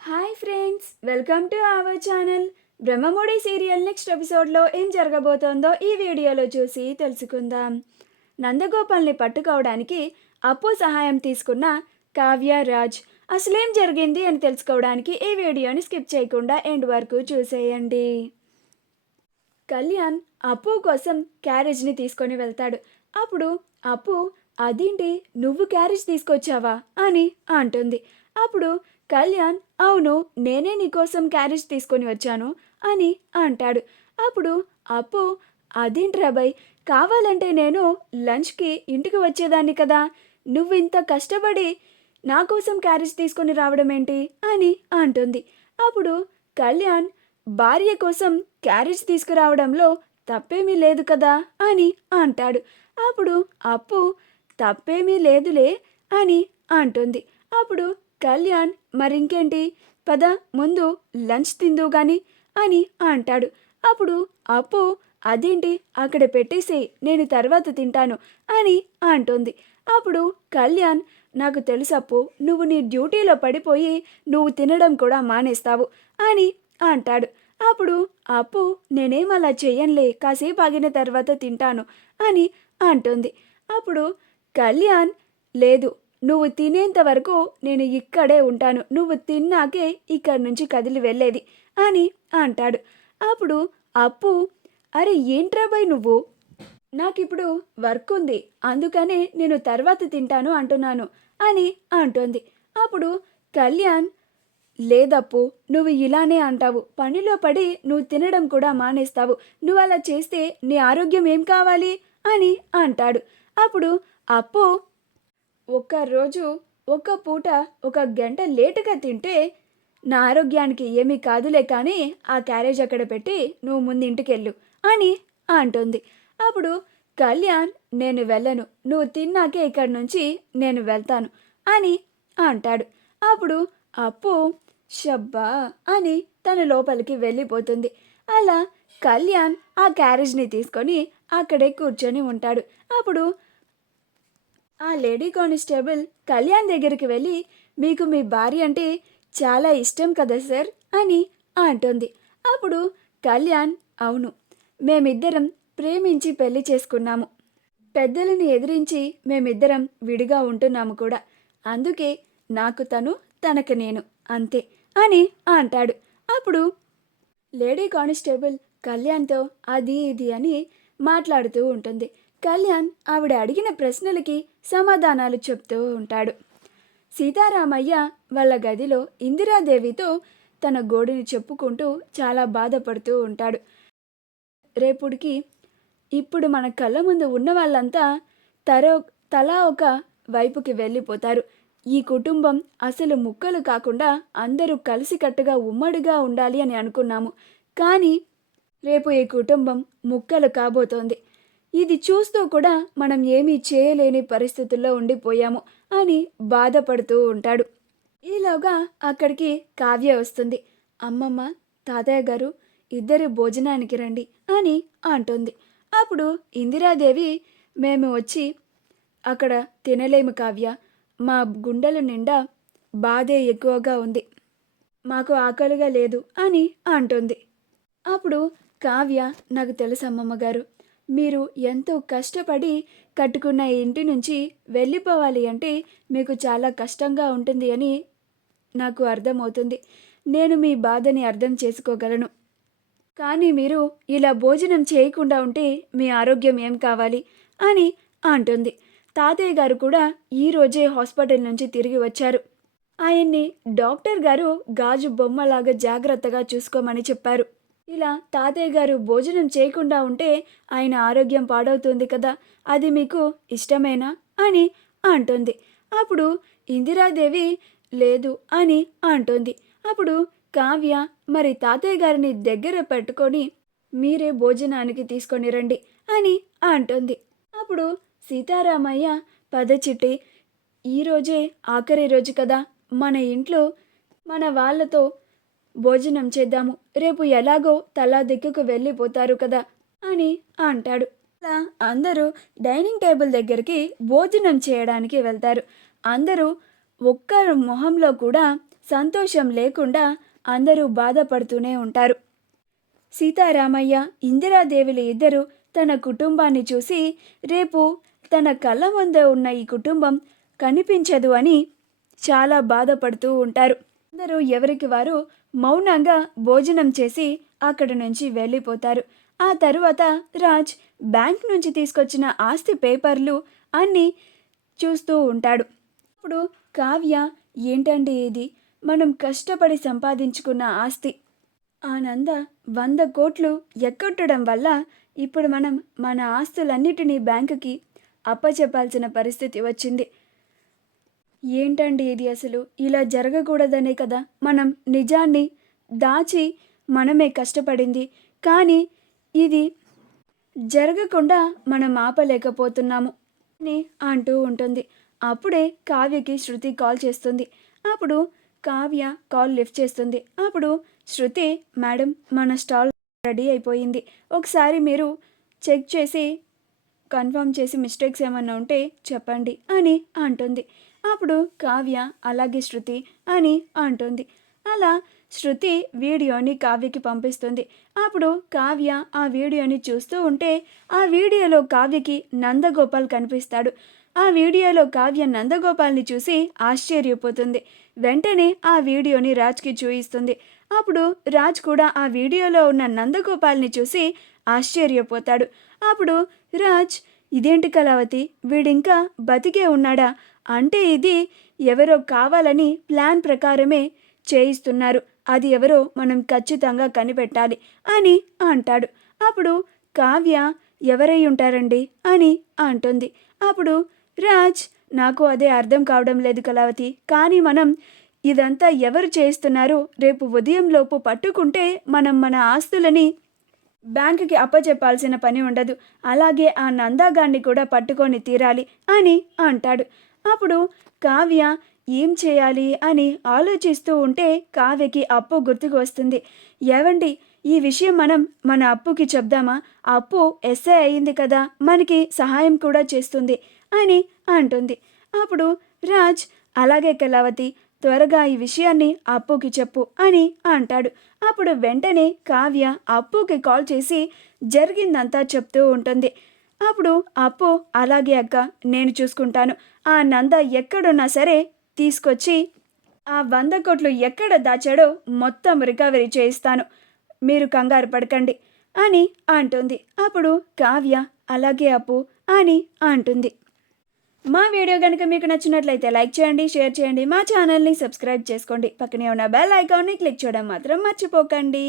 Hi friends, welcome to our channel. Brahmamudi serial next ఎపిసోడ్లో ఏం జరగబోతోందో ఈ వీడియోలో చూసి తెలుసుకుందాం. నందగోపాల్ని పట్టుకోవడానికి అప్పు సహాయం తీసుకున్న కావ్య రాజ్ అసలేం జరిగింది అని తెలుసుకోవడానికి ఈ వీడియోని స్కిప్ చేయకుండా ఎండ్ వరకు చూసేయండి. కళ్యాణ్ అప్పు కోసం క్యారేజ్ని తీసుకొని వెళ్తాడు. అప్పుడు అప్పు, అదేంటి నువ్వు క్యారేజ్ తీసుకొచ్చావా అని అంటుంది. అప్పుడు కళ్యాణ్, అవును నేనే నీకోసం క్యారేజ్ తీసుకొని వచ్చాను అని అంటాడు. అప్పుడు అప్పు, అదేంట్రాబాయ్, కావాలంటే నేను లంచ్కి ఇంటికి వచ్చేదాన్ని కదా, నువ్వు ఇంత కష్టపడి నా కోసం క్యారేజ్ తీసుకొని రావడం ఏంటి అని అంటుంది. అప్పుడు కళ్యాణ్, భార్య కోసం క్యారేజ్ తీసుకురావడంలో తప్పేమీ లేదు కదా అని అంటాడు. అప్పుడు అప్పు, తప్పేమీ లేదులే అని అంటుంది. అప్పుడు కళ్యాణ్, మరింకేంటి, పద ముందు లంచ్ తిందు గాని అని అంటాడు. అప్పుడు అప్పు, అదేంటి అక్కడ పెట్టేసి నేను తర్వాత తింటాను అని అంటుంది. అప్పుడు కళ్యాణ్, నాకు తెలుసప్పు, నువ్వు నీ డ్యూటీలో పడిపోయి నువ్వు తినడం కూడా మానేస్తావు అని అంటాడు. అప్పుడు అప్పు, నేనేం అలా చెయ్యనులే, కాసేపు ఆగిన తర్వాత తింటాను అని అంటుంది. అప్పుడు కళ్యాణ్, లేదు, నువ్వు తినేంత వరకు నేను ఇక్కడే ఉంటాను, నువ్వు తిన్నాకే ఇక్కడి నుంచి కదిలి వెళ్ళేది అని అంటాడు. అప్పుడు అప్పు, అరే ఏంట్రాబాయ్ నువ్వు, నాకిప్పుడు వర్క్ ఉంది, అందుకనే నేను తర్వాత తింటాను అంటున్నాను అని అంటుంది. అప్పుడు కళ్యాణ్, లేదప్పు, నువ్వు ఇలానే అంటావు, పనిలో పడి నువ్వు తినడం కూడా మానేస్తావు, నువ్వు అలా చేస్తే నీ ఆరోగ్యం ఏం కావాలి అని అంటాడు. అప్పుడు అప్పు, ఒక్కరోజు ఒక్క పూట 1 గంట లేటుగా తింటే నా ఆరోగ్యానికి ఏమీ కాదులే, కానీ ఆ క్యారేజ్ అక్కడ పెట్టి నువ్వు ముందు ఇంటికెళ్ళు అని అంటుంది. అప్పుడు కళ్యాణ్, నేను వెళ్ళను, నువ్వు తిన్నాకే ఇక్కడి నుంచి నేను వెళ్తాను అని అంటాడు. అప్పుడు అప్పు, షబ్బా అని తన లోపలికి వెళ్ళిపోతుంది. అలా కళ్యాణ్ ఆ క్యారేజ్ని తీసుకొని అక్కడే కూర్చొని ఉంటాడు. అప్పుడు ఆ లేడీ కానిస్టేబుల్ కళ్యాణ్ దగ్గరికి వెళ్ళి, మీకు మీ భార్య అంటే చాలా ఇష్టం కదా సార్ అని అంటుంది. అప్పుడు కళ్యాణ్, అవును, మేమిద్దరం ప్రేమించి పెళ్లి చేసుకున్నాము, పెద్దలని ఎదిరించి మేమిద్దరం విడిగా ఉంటున్నాము కూడా, అందుకే నాకు తను, తనకు నేను, అంతే అని అంటాడు. అప్పుడు లేడీ కానిస్టేబుల్ కళ్యాణ్తో అది ఇది అని మాట్లాడుతూ ఉంటుంది. కళ్యాణ్ ఆవిడ అడిగిన ప్రశ్నలకి సమాధానాలు చెప్తూ ఉంటాడు. సీతారామయ్య వాళ్ళ గదిలో ఇందిరాదేవితో తన గోడుని చెప్పుకుంటూ చాలా బాధపడుతూ ఉంటాడు. రేపుడికి ఇప్పుడు మన కళ్ళ ముందు ఉన్న వాళ్ళంతా తలా ఒక వైపుకి వెళ్ళిపోతారు. ఈ కుటుంబం అసలు ముక్కలు కాకుండా అందరూ కలిసికట్టుగా ఉమ్మడిగా ఉండాలి అని అనుకున్నాము, కానీ రేపు ఈ కుటుంబం ముక్కలు కాబోతోంది. ఇది చూస్తూ కూడా మనం ఏమీ చేయలేని పరిస్థితుల్లో ఉండిపోయాము అని బాధపడుతూ ఉంటాడు. ఈలోగా అక్కడికి కావ్య వస్తుంది. అమ్మమ్మ, తాతయ్య గారు, ఇద్దరు భోజనానికి రండి అని అంటుంది. అప్పుడు ఇందిరాదేవి, మేము వచ్చి అక్కడ తినలేము కావ్య, మా గుండెల నిండా బాధే ఎక్కువగా ఉంది, మాకు ఆకలిగా లేదు అని అంటుంది. అప్పుడు కావ్య, నాకు తెలుసు అమ్మమ్మ గారు, మీరు ఎంతో కష్టపడి కట్టుకున్న ఈ ఇంటి నుంచి వెళ్ళిపోవాలి అంటే మీకు చాలా కష్టంగా ఉంటుంది అని నాకు అర్థమవుతుంది, నేను మీ బాధని అర్థం చేసుకోగలను, కానీ మీరు ఇలా భోజనం చేయకుండా ఉంటే మీ ఆరోగ్యం ఏం కావాలి అని అంటుంది. తాతయ్య గారు కూడా ఈరోజే హాస్పిటల్ నుంచి తిరిగి వచ్చారు, ఆయన్ని డాక్టర్ గారు గాజు బొమ్మలాగా జాగ్రత్తగా చూసుకోమని చెప్పారు, ఇలా తాతయ్య గారు భోజనం చేయకుండా ఉంటే ఆయన ఆరోగ్యం పాడవుతుంది కదా, అది మీకు ఇష్టమేనా అని అంటుంది. అప్పుడు ఇందిరాదేవి లేదు అని అంటుంది. అప్పుడు కావ్య, మరి తాతయ్య గారిని దగ్గర పెట్టుకొని మీరే భోజనానికి తీసుకొని రండి అని అంటుంది. అప్పుడు సీతారామయ్య, పద చిట్టి, ఈరోజే ఆఖరి రోజు కదా, మన ఇంట్లో మన వాళ్ళతో భోజనం చేద్దాము, రేపు ఎలాగో తలా దిక్కుకు వెళ్ళిపోతారు కదా అని అంటాడు. అలా అందరూ డైనింగ్ టేబుల్ దగ్గరికి భోజనం చేయడానికి వెళ్తారు. అందరూ ఒక్కరు మొహంలో కూడా సంతోషం లేకుండా అందరూ బాధపడుతూనే ఉంటారు. సీతారామయ్య, ఇందిరాదేవిలు ఇద్దరు తన కుటుంబాన్ని చూసి రేపు తన కళ్ళ ముందే ఉన్న ఈ కుటుంబం కనిపించదు అని చాలా బాధపడుతూ ఉంటారు. అందరూ ఎవరికి వారు మౌనంగా భోజనం చేసి అక్కడి నుంచి వెళ్ళిపోతారు. ఆ తరువాత రాజ్ బ్యాంక్ నుంచి తీసుకొచ్చిన ఆస్తి పేపర్లు అన్నీ చూస్తూ ఉంటాడు. అప్పుడు కావ్య, ఏంటండి ఇది? మనం కష్టపడి సంపాదించుకున్న ఆస్తి. ఆ నంద 100 కోట్లు ఎక్కొట్టడం వల్ల ఇప్పుడు మనం మన ఆస్తులన్నిటినీ బ్యాంకుకి అప్పచెప్పాల్సిన పరిస్థితి వచ్చింది. ఏంటండి ఇది? అసలు ఇలా జరగకూడదనే కదా మనం నిజాన్ని దాచి మనమే కష్టపడింది. కానీ ఇది జరగకుండా మనం ఆపలేకపోతున్నాము అని అంటూ ఉంటుంది. అప్పుడే కావ్యకి శృతి కాల్ చేస్తుంది. అప్పుడు కావ్య కాల్ లిఫ్ట్ చేస్తుంది. అప్పుడు శృతి, మేడం, మన స్టాల్ రెడీ అయిపోయింది. ఒకసారి మీరు చెక్ చేసి కన్ఫర్మ్ చేసి మిస్టేక్స్ ఏమన్నా ఉంటే చెప్పండి అని అంటుంది. అప్పుడు కావ్య, అలాగే శృతి అని అంటుంది. అలా శృతి వీడియోని కావ్యకి పంపిస్తుంది. అప్పుడు కావ్య ఆ వీడియోని చూస్తూ ఉంటే ఆ వీడియోలో కావ్యకి నందగోపాల్ కనిపిస్తాడు. ఆ వీడియోలో కావ్య నందగోపాల్ని చూసి ఆశ్చర్యపోతుంది. వెంటనే ఆ వీడియోని రాజ్కి చూయిస్తుంది. అప్పుడు రాజ్ కూడా ఆ వీడియోలో ఉన్న నందగోపాల్ని చూసి ఆశ్చర్యపోతాడు. అప్పుడు రాజ్, ఇదేంటి కళావతి, వీడింకా బతికే ఉన్నాడా? అంటే ఇది ఎవరో కావాలని ప్లాన్ ప్రకారమే చేయిస్తున్నారు. అది ఎవరో మనం ఖచ్చితంగా కనిపెట్టాలి అని అంటాడు. అప్పుడు కావ్య, ఎవరై ఉంటారండి అని అంటుంది. అప్పుడు రాజ్, నాకు అదే అర్థం కావడం లేదు కళావతి. కానీ మనం ఇదంతా ఎవరు చేస్తున్నారు? రేపు ఉదయంలోపు పట్టుకుంటే మనం మన ఆస్తులని బ్యాంకుకి అప్పచెప్పాల్సిన పని ఉండదు. అలాగే ఆ నందాగాన్ని కూడా పట్టుకొని తీరాలి అని అంటాడు. అప్పుడు కావ్య ఏం చేయాలి అని ఆలోచిస్తూ ఉంటే కావ్యకి అప్పు గుర్తుకు వస్తుంది. ఏవండి, ఈ విషయం మనం మన అప్పుకి చెప్దామా? అప్పు ఎస్ఐ అయింది కదా, మనకి సహాయం కూడా చేస్తుంది అని అంటుంది. అప్పుడు రాజ్, అలాగే కళావతి, త్వరగా ఈ విషయాన్ని అప్పుకి చెప్పు అని అంటాడు. అప్పుడు వెంటనే కావ్య అప్పుకి కాల్ చేసి జరిగిందంతా చెప్తూ ఉంటుంది. అప్పుడు అప్పు, అలాగే అక్క, నేను చూసుకుంటాను. ఆ నంద ఎక్కడున్నా సరే తీసుకొచ్చి ఆ 100 కోట్లు ఎక్కడ దాచాడో మొత్తం రికవరీ చేయిస్తాను, మీరు కంగారు పడకండి అని అంటుంది. అప్పుడు కావ్య, అలాగే అప్పు అని అంటుంది. మా వీడియో కనుక మీకు నచ్చినట్లయితే లైక్ చేయండి, షేర్ చేయండి, మా ఛానల్ని సబ్స్క్రైబ్ చేసుకోండి. పక్కనే ఉన్న బెల్ ఐకాన్ని క్లిక్ చేయడం మాత్రం మర్చిపోకండి.